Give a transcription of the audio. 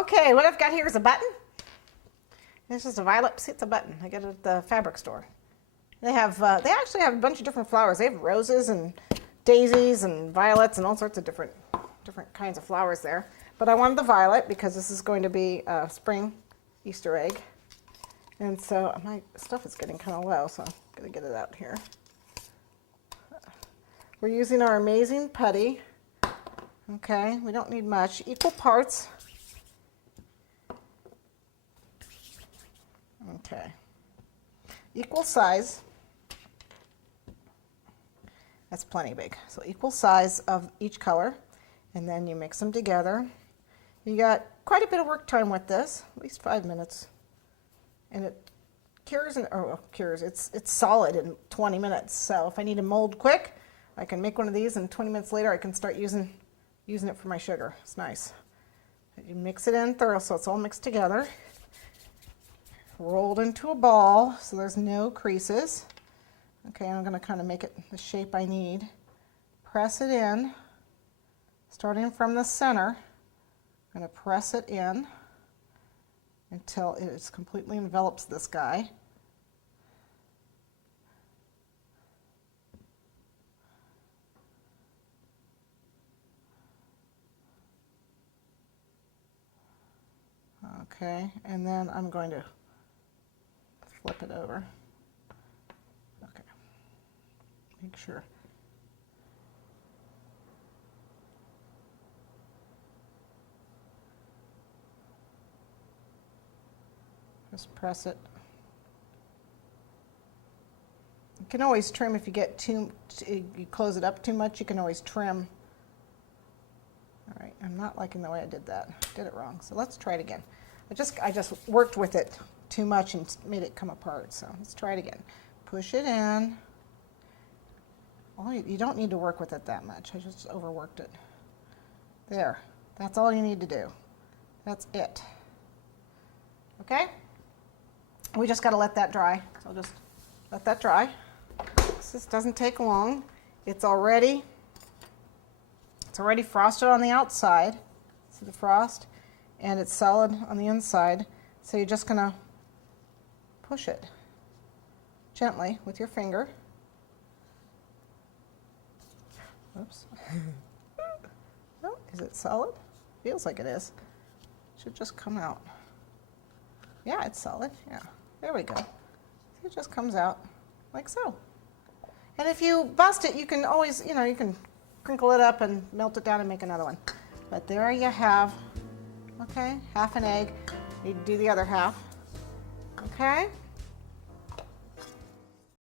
Okay, what I've got here is a button. This is a violet. See, it's a button. I get it at the fabric store. They actually have a bunch of different flowers. They have roses and daisies and violets and all sorts of different kinds of flowers there. But I wanted the violet because this is going to be a spring Easter egg. And so my stuff is getting kind of low, so I'm going to get it out here. We're using our amazing putty. Okay, we don't need much. Equal parts. Okay. Equal size. That's plenty big. So equal size of each color. And then you mix them together. You got quite a bit of work time with this, at least 5 minutes. And it cures, it's solid in 20 minutes. So if I need to mold quick, I can make one of these, and 20 minutes later I can start using it for my sugar. It's nice. You mix it in thoroughly so it's all mixed together. Rolled into a ball so there's no creases. Okay, I'm going to kind of make it the shape I need. Press it in, starting from the center. I'm going to press it in until it completely envelops this guy. Okay, and then I'm going to flip it over. Okay, make sure. Just press it. You can always trim if you get you close it up too much, you can always trim. All right, I'm not liking the way I did that. Did it wrong, so let's try it again. I just worked with it too much and made it come apart, so let's try it again. Push it in. You don't need to work with it that much. I just overworked it. There, that's all you need to do. That's it. Okay? We just got to let that dry. So I'll just let that dry. This doesn't take long. It's already frosted on the outside. See the frost? And it's solid on the inside. So you're just going to push it gently with your finger. Oops. Oh, is it solid? Feels like it is. Should just come out. Yeah, it's solid. Yeah, there we go. It just comes out like so. And if you bust it, you can always, you can crinkle it up and melt it down and make another one. But there you have, okay, half an egg. You do the other half, okay?